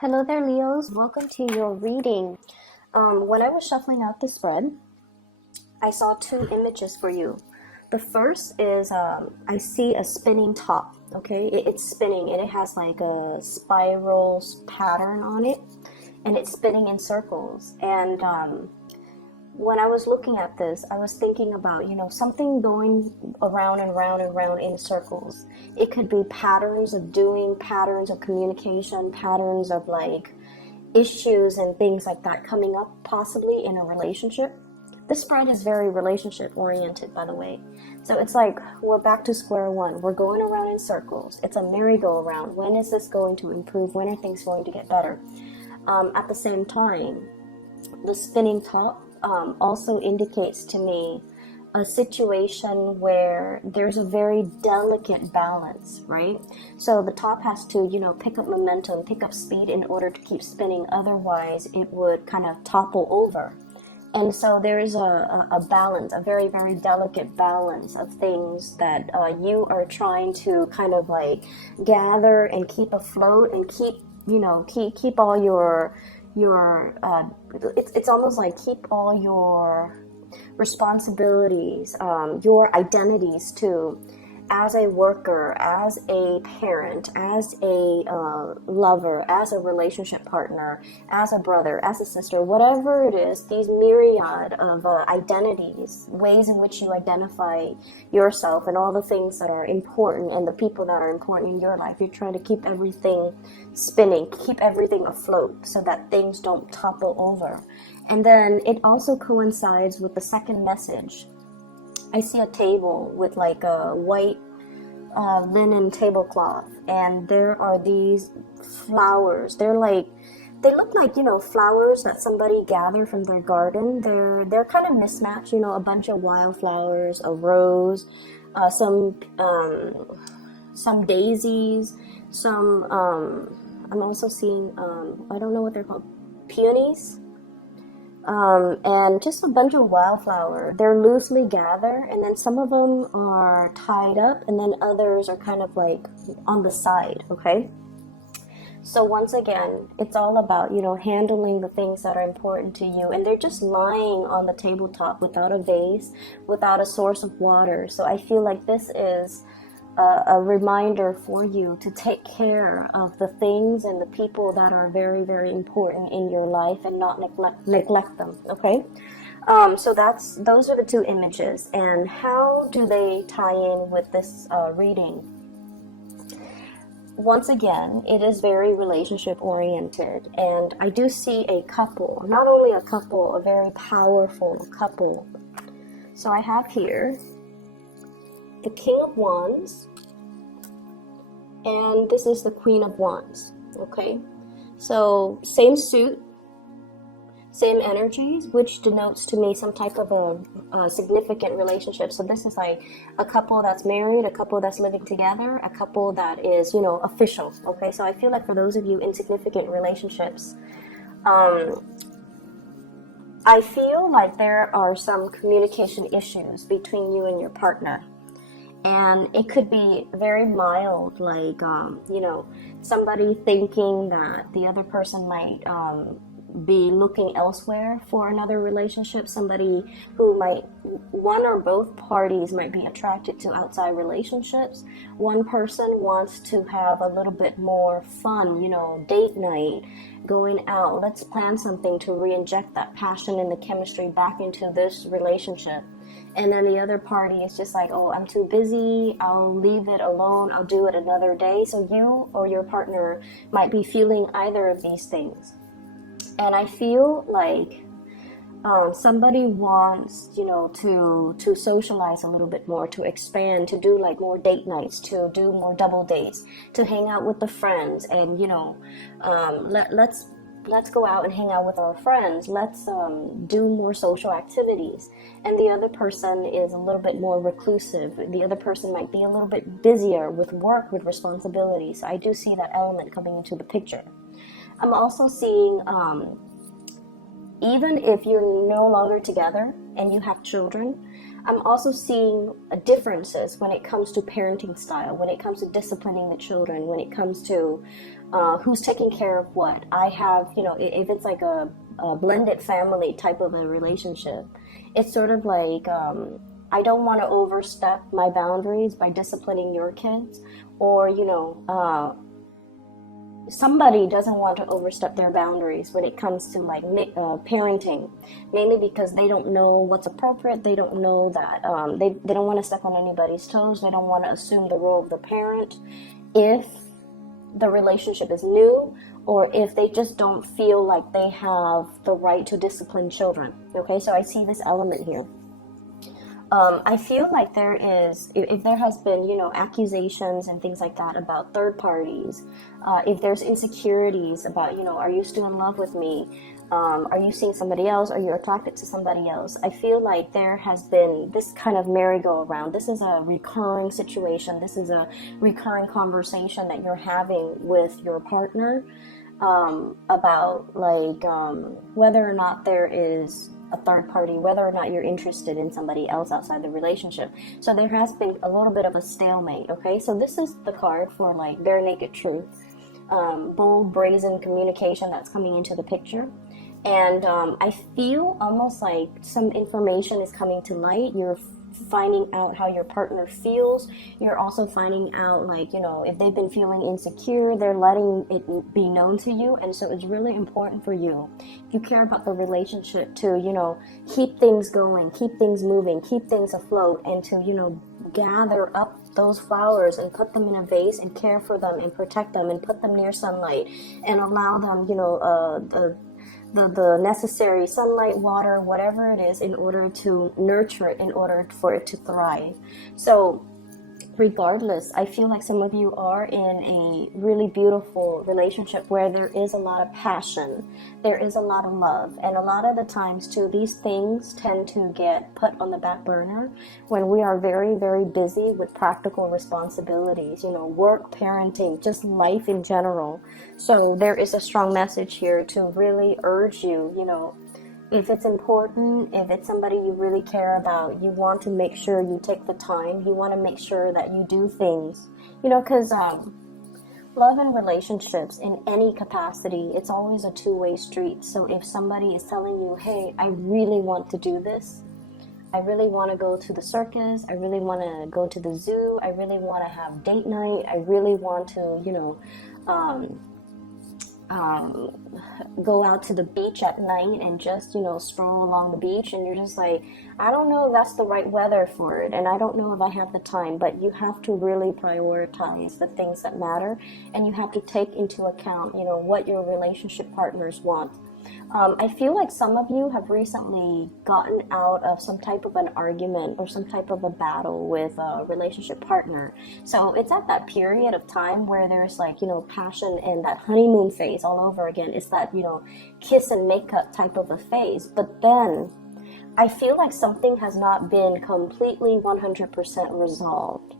Hello there, Leos. Welcome to your reading. When I was shuffling out the spread, I saw two images for you. The first is I see a spinning top. Okay, it's spinning and it has like a spiral pattern on it, and it's spinning in circles. And when I was looking at this, I was thinking about, something going around and round and round in circles. It could be patterns of doing, patterns of communication, patterns of like issues and things like that coming up possibly in a relationship. This spread is very relationship oriented, by the way. So it's like we're back to square one. We're going around in circles. It's a merry-go-round. When is this going to improve? When are things going to get better? At the same time, the spinning top also indicates to me a situation where there's a very delicate balance, right? So the top has to, pick up momentum, pick up speed in order to keep spinning. Otherwise, it would kind of topple over. And so there is a balance, a very, very delicate balance of things that you are trying to kind of like gather and keep afloat and keep all your it's almost like keep all your responsibilities, your identities too, as a worker, as a parent, as a lover, as a relationship partner, as a brother, as a sister, whatever it is, these myriad of identities, ways in which you identify yourself and all the things that are important and the people that are important in your life. You're trying to keep everything spinning, keep everything afloat so that things don't topple over. And then it also coincides with the second message. I see a table with like a white linen tablecloth, and there are these flowers. They look like, flowers that somebody gathered from their garden. They're kind of mismatched, a bunch of wildflowers, a rose, some daisies, some I'm also seeing I don't know what they're called, peonies. And just a bunch of wildflower. They're loosely gathered, and then some of them are tied up, and then others are kind of like on the side, okay? So once again, it's all about, handling the things that are important to you, and they're just lying on the tabletop without a vase, without a source of water. So I feel like this is a reminder for you to take care of the things and the people that are very, very important in your life and not neglect them, okay? So those are the two images. And how do they tie in with this reading? Once again, it is very relationship oriented, and I do see a couple, not only a couple, a very powerful couple. So I have here the King of Wands, and this is the Queen of Wands, okay? So same suit, same energies, which denotes to me some type of a significant relationship. So this is like a couple that's married, a couple that's living together, a couple that is, official, okay? So I feel like for those of you in significant relationships, I feel like there are some communication issues between you and your partner. And it could be very mild, like, somebody thinking that the other person might be looking elsewhere for another relationship. Somebody who one or both parties might be attracted to outside relationships. One person wants to have a little bit more fun, date night, going out. Let's plan something to re-inject that passion and the chemistry back into this relationship. And then the other party is just like, oh, I'm too busy, I'll leave it alone, I'll do it another day. So you or your partner might be feeling either of these things. And I feel like somebody wants, to socialize a little bit more, to expand, to do like more date nights, to do more double dates, to hang out with the friends, and let's go out and hang out with our friends. Let's do more social activities. And the other person is a little bit more reclusive. The other person might be a little bit busier with work, with responsibilities. So I do see that element coming into the picture. I'm also seeing, even if you're no longer together and you have children, I'm also seeing differences when it comes to parenting style, when it comes to disciplining the children, when it comes to Who's taking care of what. I have, you know, if it's like a blended family type of a relationship, it's sort of like, I don't want to overstep my boundaries by disciplining your kids, or, you know, somebody doesn't want to overstep their boundaries when it comes to like parenting, mainly because they don't know what's appropriate. They don't know that they don't want to step on anybody's toes. They don't want to assume the role of the parent if the relationship is new, or if they just don't feel like they have the right to discipline children. Okay, so I see this element here. I feel like there is, if there has been, you know, accusations and things like that about third parties, if there's insecurities about, you know, are you still in love with me? Are you seeing somebody else? Are you attracted to somebody else? I feel like there has been this kind of merry-go-round. This is a recurring situation. This is a recurring conversation that you're having with your partner, about like, whether or not there is a third party, whether or not you're interested in somebody else outside the relationship. So there has been a little bit of a stalemate. Okay, so this is the card for like bare naked truth, bold brazen communication that's coming into the picture. And I feel almost like some information is coming to light. You're finding out how your partner feels. You're also finding out, like, you know, if they've been feeling insecure, they're letting it be known to you. And so it's really important for you, if you care about the relationship, to, you know, keep things going, keep things moving, keep things afloat, and to, you know, gather up those flowers and put them in a vase and care for them and protect them and put them near sunlight and allow them, you know, the necessary sunlight, water, whatever it is, in order to nurture it, in order for it to thrive. So regardless, I feel like some of you are in a really beautiful relationship where there is a lot of passion, there is a lot of love, and a lot of the times too, these things tend to get put on the back burner when we are very, very busy with practical responsibilities, you know, work, parenting, just life in general. So there is a strong message here to really urge you, you know, if it's important, if it's somebody you really care about, you want to make sure you take the time. You want to make sure that you do things, you know, because love and relationships in any capacity, it's always a two-way street. So if somebody is telling you, hey, I really want to do this, I really want to go to the circus, I really want to go to the zoo, I really want to have date night, I really want to, you know, go out to the beach at night and just, you know, stroll along the beach, and you're just like, I don't know if that's the right weather for it, and I don't know if I have the time. But you have to really prioritize the things that matter, and you have to take into account, you know, what your relationship partners want. I feel like some of you have recently gotten out of some type of an argument or some type of a battle with a relationship partner. So it's at that period of time where there's, like, you know, passion and that honeymoon phase all over again. It's that, you know, kiss and makeup type of a phase. But then I feel like something has not been completely 100% resolved.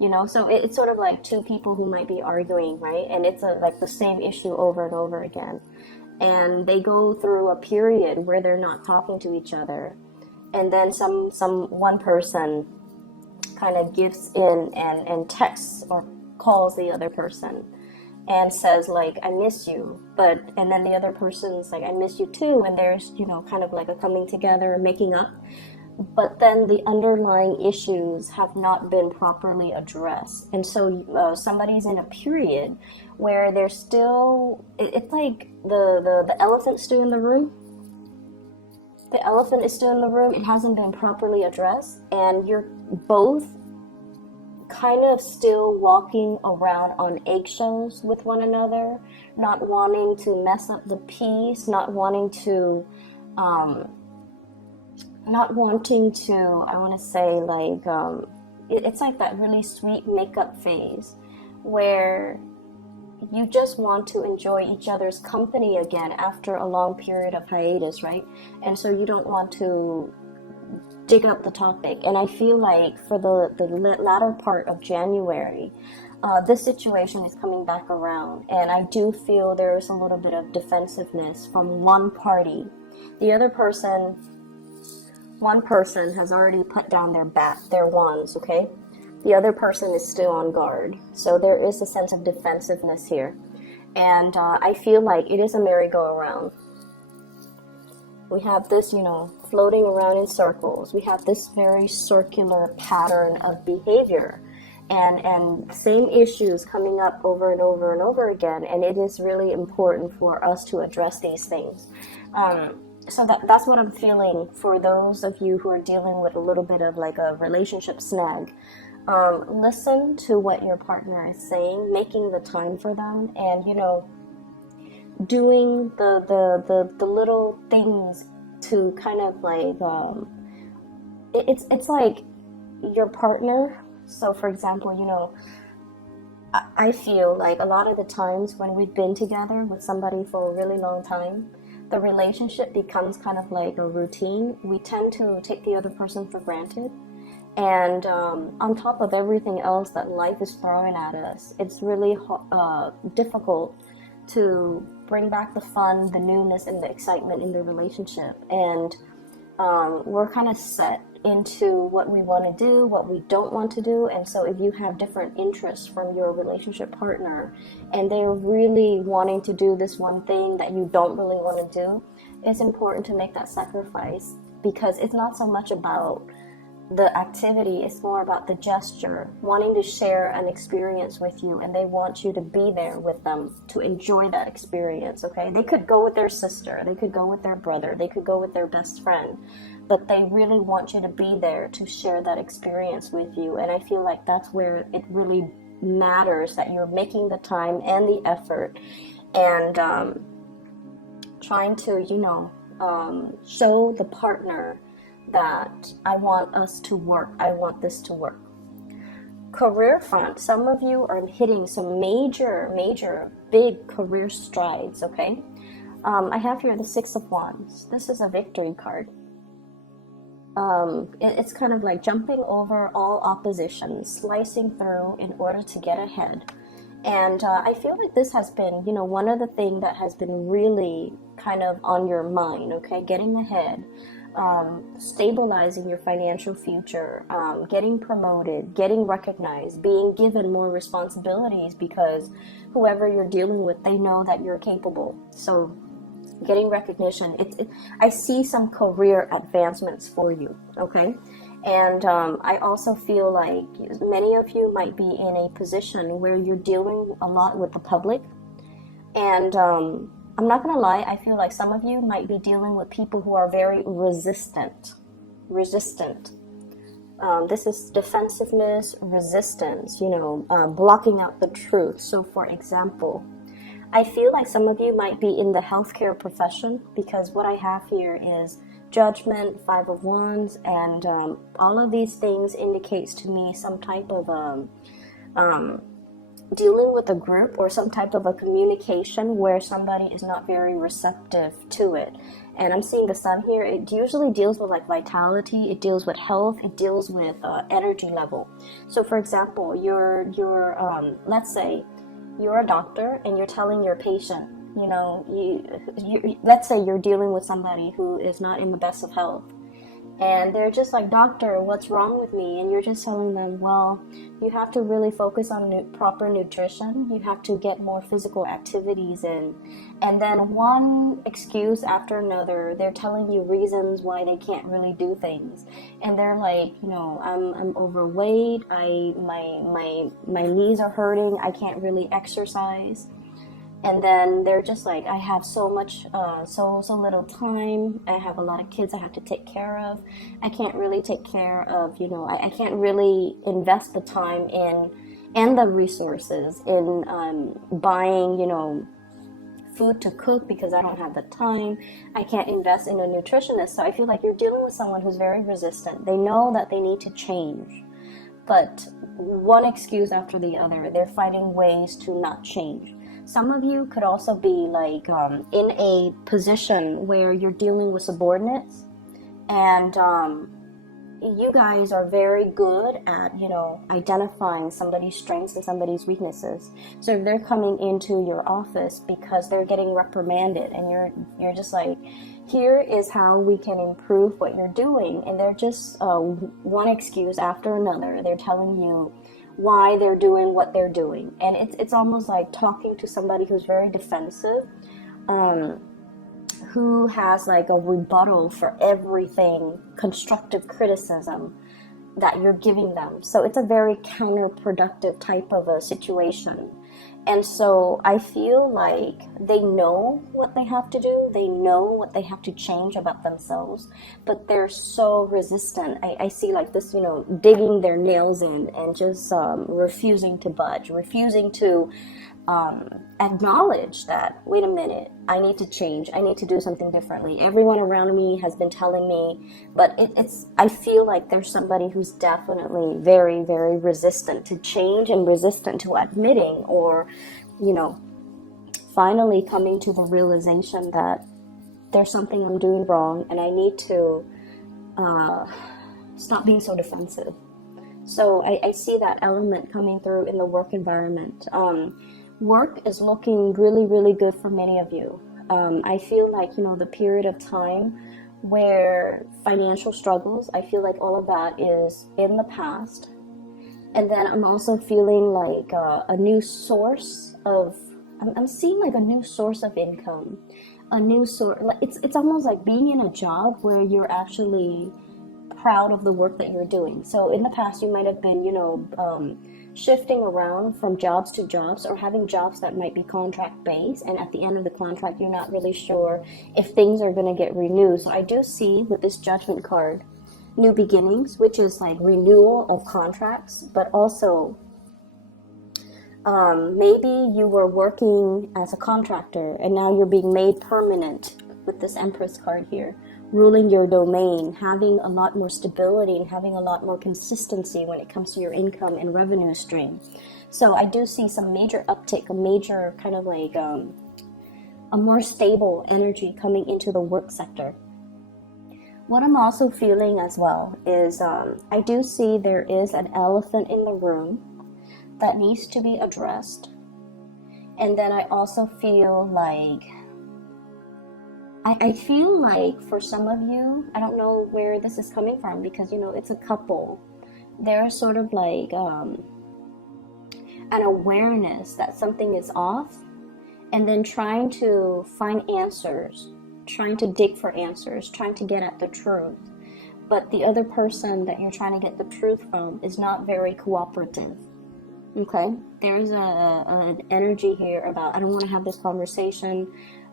You know, so it's sort of like two people who might be arguing, right? And it's like the same issue over and over again. And they go through a period where they're not talking to each other, and then one person kind of gives in and texts or calls the other person and says, like, I miss you, and then the other person's like, I miss you too, and there's, you know, kind of like a coming together, making up. But then the underlying issues have not been properly addressed. And so somebody's in a period where they're still, it's like the elephant's still in the room. The elephant is still in the room. It hasn't been properly addressed. And you're both kind of still walking around on eggshells with one another, not wanting to mess up the peace, not wanting to, I want to say, like, it's like that really sweet makeup phase where you just want to enjoy each other's company again after a long period of hiatus, right? And so you don't want to dig up the topic. And I feel like for the latter part of January, this situation is coming back around. And I do feel there's a little bit of defensiveness from one party. The other person... One person has already put down their wands, okay? The other person is still on guard. So there is a sense of defensiveness here. And I feel like it is a merry-go-round. We have this, you know, floating around in circles. We have this very circular pattern of behavior, and same issues coming up over and over and over again. And it is really important for us to address these things. So that's what I'm feeling for those of you who are dealing with a little bit of like a relationship snag. Listen to what your partner is saying, making the time for them, and, you know, doing the little things to kind of like, it's like your partner. So for example, you know, I feel like a lot of the times when we've been together with somebody for a really long time, the relationship becomes kind of like a routine. We tend to take the other person for granted. And on top of everything else that life is throwing at us, it's really difficult to bring back the fun, the newness, and the excitement in the relationship. And we're kind of set into what we want to do, what we don't want to do. And so if you have different interests from your relationship partner and they're really wanting to do this one thing that you don't really want to do, it's important to make that sacrifice, because it's not so much about the activity, it's more about the gesture, wanting to share an experience with you, and they want you to be there with them to enjoy that experience. Okay, they could go with their sister, they could go with their brother, they could go with their best friend, but they really want you to be there to share that experience with you. And I feel like that's where it really matters, that you're making the time and the effort, and trying to, you know, show the partner that I want us to work. I want this to work. Career front, some of you are hitting some major, big career strides, okay? I have here the Six of Wands. This is a victory card. It's kind of like jumping over all opposition, slicing through in order to get ahead. And I feel like this has been, you know, one of the things that has been really kind of on your mind, okay? Getting ahead. Stabilizing your financial future, getting promoted, getting recognized, being given more responsibilities, because whoever you're dealing with, they know that you're capable. So getting recognition. I see some career advancements for you, okay? And I also feel like many of you might be in a position where you're dealing a lot with the public. And I'm not gonna lie, I feel like some of you might be dealing with people who are very resistant. This is defensiveness, resistance, you know, blocking out the truth. So for example, I feel like some of you might be in the healthcare profession, because what I have here is Judgment, Five of Wands, and all of these things indicates to me some type of dealing with a group or some type of a communication where somebody is not very receptive to it. And I'm seeing the Sun here. It usually deals with like vitality, it deals with health, it deals with energy level. So for example, you're let's say you're a doctor and you're telling your patient, you know, let's say you're dealing with somebody who is not in the best of health, and they're just like, doctor, what's wrong with me? And you're just telling them, well, you have to really focus on proper nutrition. You have to get more physical activities in. And then one excuse after another, they're telling you reasons why they can't really do things. And they're like, you know, I'm overweight. My knees are hurting. I can't really exercise. And then they're just like, I have so much, so little time. I have a lot of kids I have to take care of. I can't really take care of, you know, I can't really invest the time in and the resources in buying, you know, food to cook because I don't have the time. I can't invest in a nutritionist. So I feel like you're dealing with someone who's very resistant. They know that they need to change, but one excuse after the other, they're finding ways to not change. Some of you could also be like in a position where you're dealing with subordinates, and you guys are very good at, you know, identifying somebody's strengths and somebody's weaknesses. So if they're coming into your office because they're getting reprimanded, and you're just like, here is how we can improve what you're doing, and they're just one excuse after another. They're telling you why they're doing what they're doing. And it's almost like talking to somebody who's very defensive, who has like a rebuttal for everything, constructive criticism that you're giving them. So it's a very counterproductive type of a situation. And so I feel like they know what they have to do. They know what they have to change about themselves, but they're so resistant. I see like this, digging their nails in and just refusing to budge, refusing to acknowledge that, wait a minute, I need to change. I need to do something differently. Everyone around me has been telling me, but I feel like there's somebody who's definitely very, very resistant to change and resistant to admitting or, finally coming to the realization that there's something I'm doing wrong and I need to stop being so defensive. So I see that element coming through in the work environment. Work is looking really, really good for many of you. I feel like, the period of time where financial struggles, I feel like all of that is in the past. And then I'm also feeling like a new source of, I'm seeing like a new source of income, a new source. It's almost like being in a job where you're actually proud of the work that you're doing. So in the past, you might have been, shifting around from jobs to jobs, or having jobs that might be contract based, and at the end of the contract you're not really sure if things are going to get renewed. So I do see with this Judgment card new beginnings, which is like renewal of contracts, but also maybe you were working as a contractor and now you're being made permanent with this Empress card here, ruling your domain, having a lot more stability and having a lot more consistency when it comes to your income and revenue stream. So I do see some major uptick, a major kind of like a more stable energy coming into the work sector. What I'm also feeling as well is I do see there is an elephant in the room that needs to be addressed. And then I also feel like I feel like for some of you, I don't know where this is coming from because, it's a couple. There's sort of like an awareness that something is off, and then trying to find answers, trying to dig for answers, trying to get at the truth. But the other person that you're trying to get the truth from is not very cooperative. Okay? There's an energy here about, I don't want to have this conversation.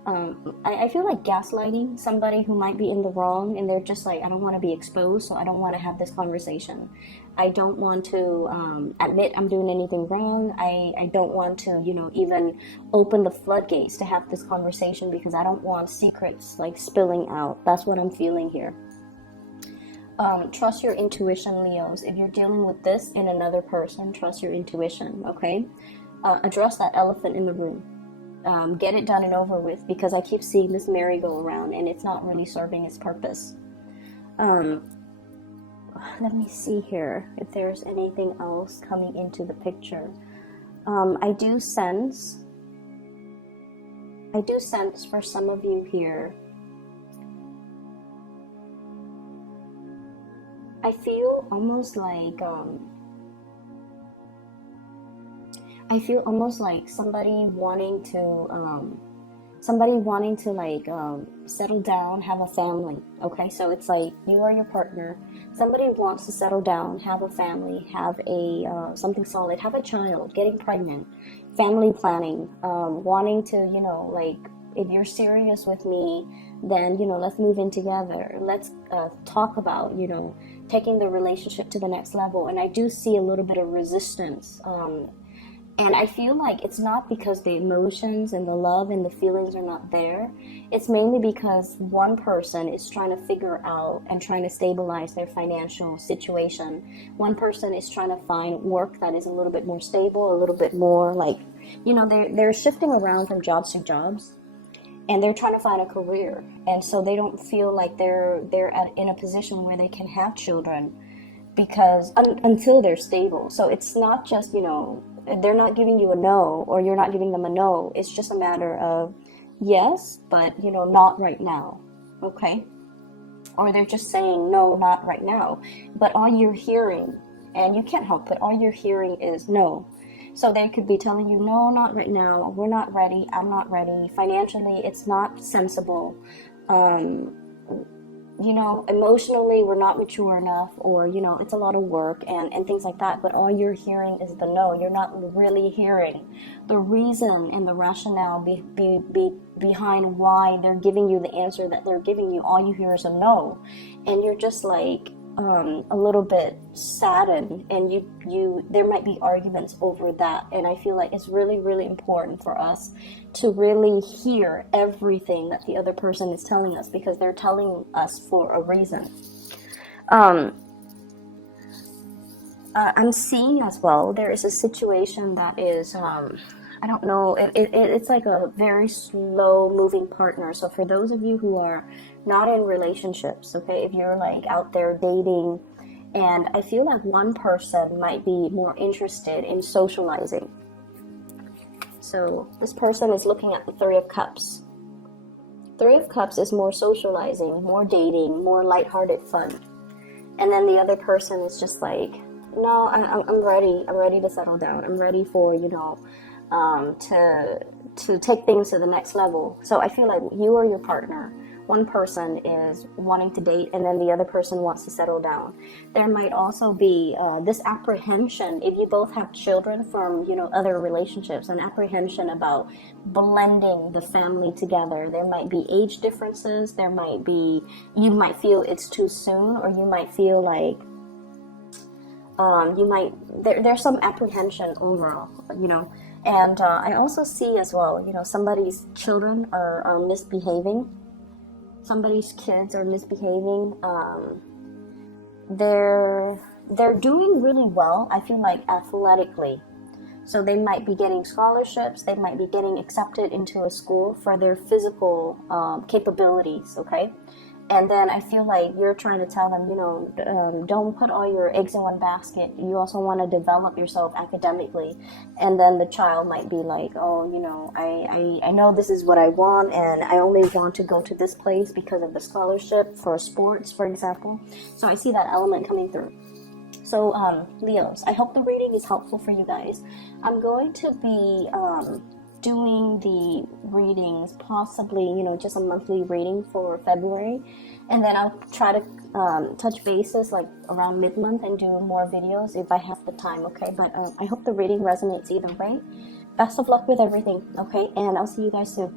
I feel like gaslighting somebody who might be in the wrong, and they're just like, I don't want to be exposed, so I don't want to have this conversation. I don't want to admit I'm doing anything wrong. I don't want to, even open the floodgates to have this conversation because I don't want secrets like spilling out. That's what I'm feeling here. Trust your intuition, Leos. If you're dealing with this in another person, trust your intuition, okay? Address that elephant in the room. Get it done and over with, because I keep seeing this merry-go-round and it's not really serving its purpose. Let me see here if there's anything else coming into the picture. I do sense for some of you here, I feel almost like somebody wanting to like settle down, have a family. Okay, so it's like you are your partner. Somebody wants to settle down, have a family, have a something solid, have a child, getting pregnant, family planning, wanting to, like, if you're serious with me, then, let's move in together. Let's talk about, taking the relationship to the next level. And I do see a little bit of resistance. And I feel like it's not because the emotions and the love and the feelings are not there. It's mainly because one person is trying to figure out and trying to stabilize their financial situation. One person is trying to find work that is a little bit more stable, a little bit more like, they're shifting around from jobs to jobs, and they're trying to find a career. And so they don't feel like they're in a position where they can have children because until they're stable. So it's not just, they're not giving you a no, or you're not giving them a no. It's just a matter of yes, but not right now. Okay? Or they're just saying no, not right now. But all you're hearing and you can't help it. All you're hearing is no. So they could be telling you, no, not right now, we're not ready, I'm not ready, financially it's not sensible, you know, emotionally we're not mature enough, or, you know, it's a lot of work and things like that. But all you're hearing is the no. You're not really hearing the reason and the rationale behind why they're giving you the answer that they're giving you. All you hear is a no, and you're just like a little bit saddened, and you there might be arguments over that. And I feel like it's really, really important for us to really hear everything that the other person is telling us, because they're telling us for a reason. I'm seeing as well, there is a situation that is, I don't know, it's like a very slow moving partner. So for those of you who are not in relationships, okay, if you're like out there dating, and I feel like one person might be more interested in socializing. So this person is looking at the Three of Cups. Three of Cups is more socializing, more dating, more lighthearted fun. And then the other person is just like, no, I'm ready. I'm ready to settle down. I'm ready for, you know, to take things to the next level. So I feel like you or your partner, one person is wanting to date, and then the other person wants to settle down. There might also be this apprehension, if you both have children from, you know, other relationships, an apprehension about blending the family together. There might be age differences. There might be, you might feel it's too soon, or you might feel like there's some apprehension overall, you know. And I also see as well, you know, somebody's children are misbehaving. Somebody's kids are misbehaving. They're doing really well, I feel like, athletically. So they might be getting scholarships. They might be getting accepted into a school for their physical capabilities, okay? And then I feel like you're trying to tell them, you know, don't put all your eggs in one basket. You also want to develop yourself academically. And then the child might be like, oh, you know, I know this is what I want, and I only want to go to this place because of the scholarship for sports, for example. So I see that element coming through. So Leos, I hope the reading is helpful for you guys. I'm going to be doing the readings, possibly, you know, just a monthly reading for February, and then I'll try to touch bases like around mid-month and do more videos if I have the time, okay? But I hope the reading resonates either way. Best of luck with everything, okay? And I'll see you guys soon.